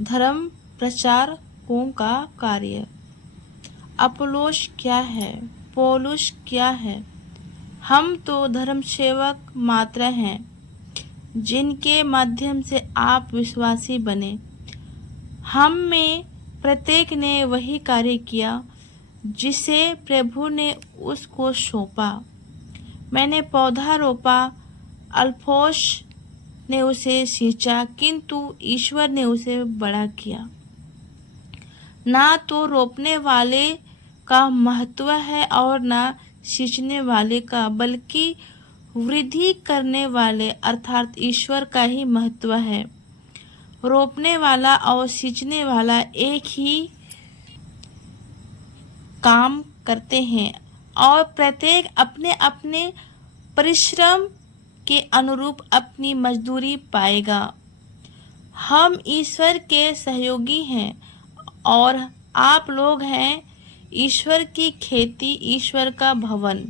धर्म प्रचारकों का कार्य। अपोलोस क्या है, पौलुस क्या है? हम तो धर्म सेवक मात्र हैं, जिनके माध्यम से आप विश्वासी बने। हम में प्रत्येक ने वही कार्य किया जिसे प्रभु ने उसको सौंपा। मैंने पौधा रोपा, अल्फोस ने उसे सींचा, किंतु ईश्वर ने उसे बड़ा किया। ना तो रोपने वाले का महत्व है और ना सींचने वाले का, बल्कि वृद्धि करने वाले अर्थात ईश्वर का ही महत्व है। रोपने वाला और सींचने वाला एक ही काम करते हैं और प्रत्येक अपने अपने परिश्रम के अनुरूप अपनी मजदूरी पाएगा। हम ईश्वर के सहयोगी हैं और आप लोग हैं ईश्वर की खेती, ईश्वर का भवन।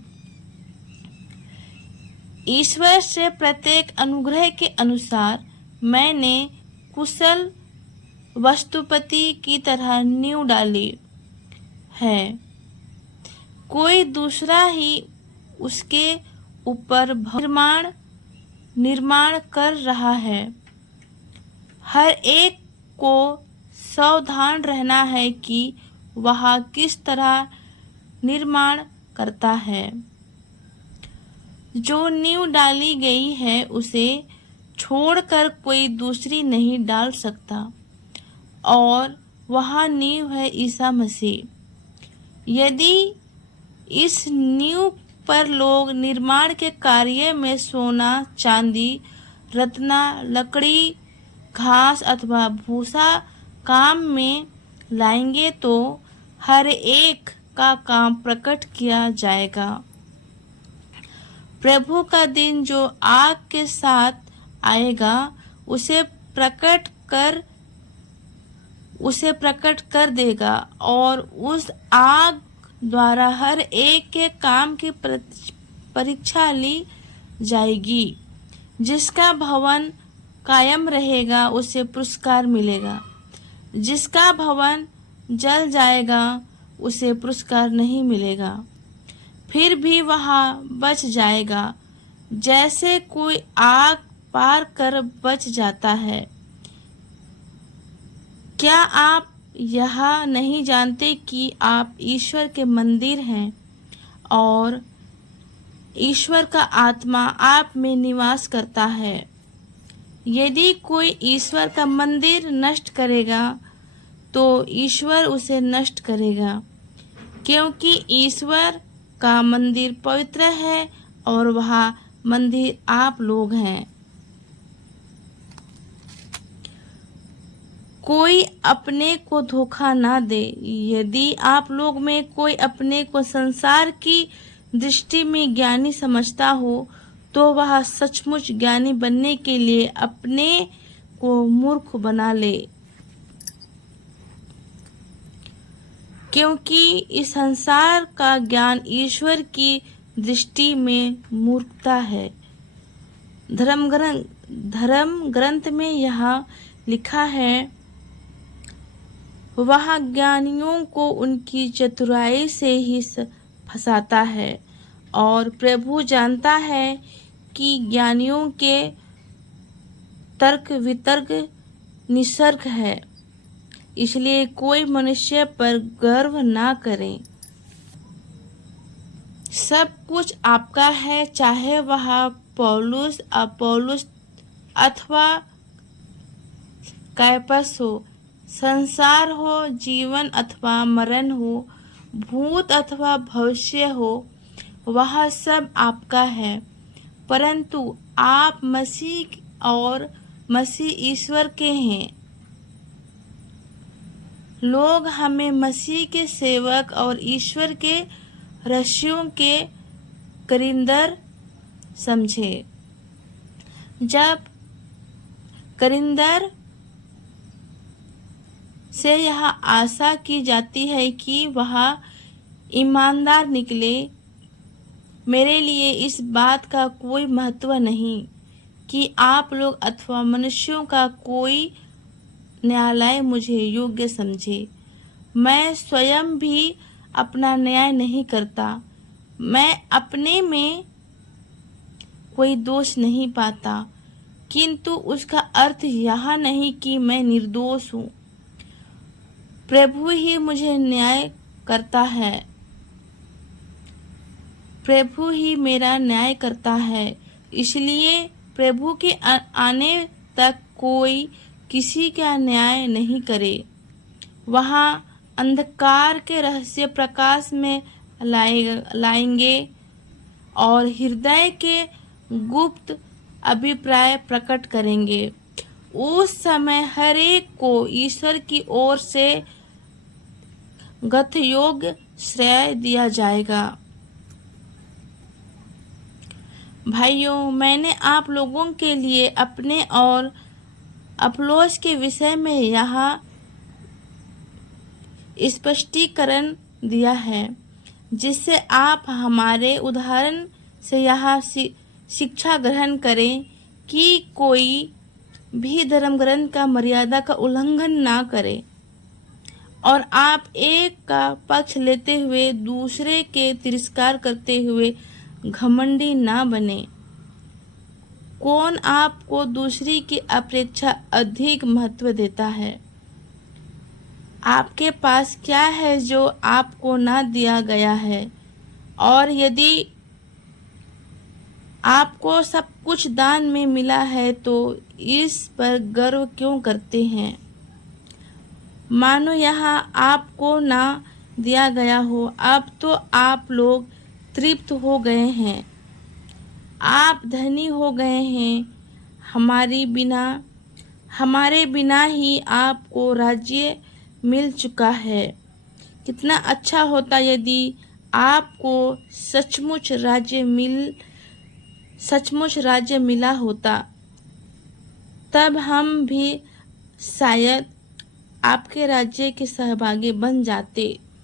ईश्वर से प्रत्येक अनुग्रह के अनुसार मैंने कुशल वस्तुपति की तरह नींव डाली है, कोई दूसरा ही उसके ऊपर निर्माण कर रहा है। हर एक को सावधान रहना है कि वह किस तरह निर्माण करता है। जो नींव डाली गई है उसे छोड़कर कोई दूसरी नहीं डाल सकता, और वह नींव है ईसा मसीह। यदि इस नींव पर लोग निर्माण के कार्य में सोना, चांदी, रत्ना, लकड़ी, घास अथवा भूसा काम में लाएंगे तो हर एक का काम प्रकट किया जाएगा। प्रभु का दिन जो आग के साथ आएगा उसे प्रकट कर देगा, और उस आग द्वारा हर एक के काम की परीक्षा ली जाएगी। जिसका भवन कायम रहेगा उसे पुरस्कार मिलेगा, जिसका भवन जल जाएगा उसे पुरस्कार नहीं मिलेगा। फिर भी वह बच जाएगा जैसे कोई आग पार कर बच जाता है। क्या आप यह नहीं जानते कि आप ईश्वर के मंदिर हैं और ईश्वर का आत्मा आप में निवास करता है? यदि कोई ईश्वर का मंदिर नष्ट करेगा तो ईश्वर उसे नष्ट करेगा, क्योंकि ईश्वर का मंदिर पवित्र है और वह मंदिर आप लोग हैं। कोई अपने को धोखा ना दे। यदि आप लोग में कोई अपने को संसार की दृष्टि में ज्ञानी समझता हो तो वह सचमुच ज्ञानी बनने के लिए अपने को मूर्ख बना ले, क्योंकि इस संसार का ज्ञान ईश्वर की दृष्टि में मूर्खता है। धर्म ग्रंथ में यह लिखा है, वह ज्ञानियों को उनकी चतुराई से ही फंसाता है, और प्रभु जानता है कि ज्ञानियों के तर्क वितर्क निसर्ग है। इसलिए कोई मनुष्य पर गर्व ना करे। सब कुछ आपका है, चाहे वह पौलुस, अपोलोस अथवा कैफस हो, संसार हो, जीवन अथवा मरण हो, भूत अथवा भविष्य हो, वह सब आपका है। परंतु आप मसीह और मसीह ईश्वर के हैं। लोग हमें मसीह के सेवक और ईश्वर के रहस्यों के करिंदर समझे। जब करिंदर से यह आशा की जाती है कि वह ईमानदार निकले, मेरे लिए इस बात का कोई महत्व नहीं कि आप लोग अथवा मनुष्यों का कोई न्यायालय मुझे योग्य समझे। मैं स्वयं भी अपना न्याय नहीं करता। मैं अपने में कोई दोष नहीं पाता, किंतु उसका अर्थ यह नहीं कि मैं निर्दोष हूँ। प्रभु ही मुझे न्याय करता है, प्रभु ही मेरा न्याय करता है। इसलिए प्रभु के आने तक कोई किसी का न्याय नहीं करे। वहाँ अंधकार के रहस्य प्रकाश में लाएंगे और हृदय के गुप्त अभिप्राय प्रकट करेंगे। उस समय हर एक को ईश्वर की ओर से गतयोग्य श्रेय दिया जाएगा। भाइयों, मैंने आप लोगों के लिए अपने और अपोलोस के विषय में यहाँ स्पष्टीकरण दिया है, जिससे आप हमारे उदाहरण से यह शिक्षा ग्रहण करें कि कोई भी धर्म ग्रंथ का मर्यादा का उल्लंघन ना करे और आप एक का पक्ष लेते हुए दूसरे के तिरस्कार करते हुए घमंडी ना बने। कौन आपको दूसरी की अपेक्षा अधिक महत्व देता है? आपके पास क्या है जो आपको ना दिया गया है? और यदि आपको सब कुछ दान में मिला है तो इस पर गर्व क्यों करते हैं? मानो यहाँ आपको ना दिया गया हो। अब तो आप लोग तृप्त हो गए हैं, आप धनी हो गए हैं। हमारे बिना ही आपको राज्य मिल चुका है। कितना अच्छा होता यदि आपको सचमुच राज्य मिला होता। तब हम भी शायद आपके राज्य के सहभागी बन जाते।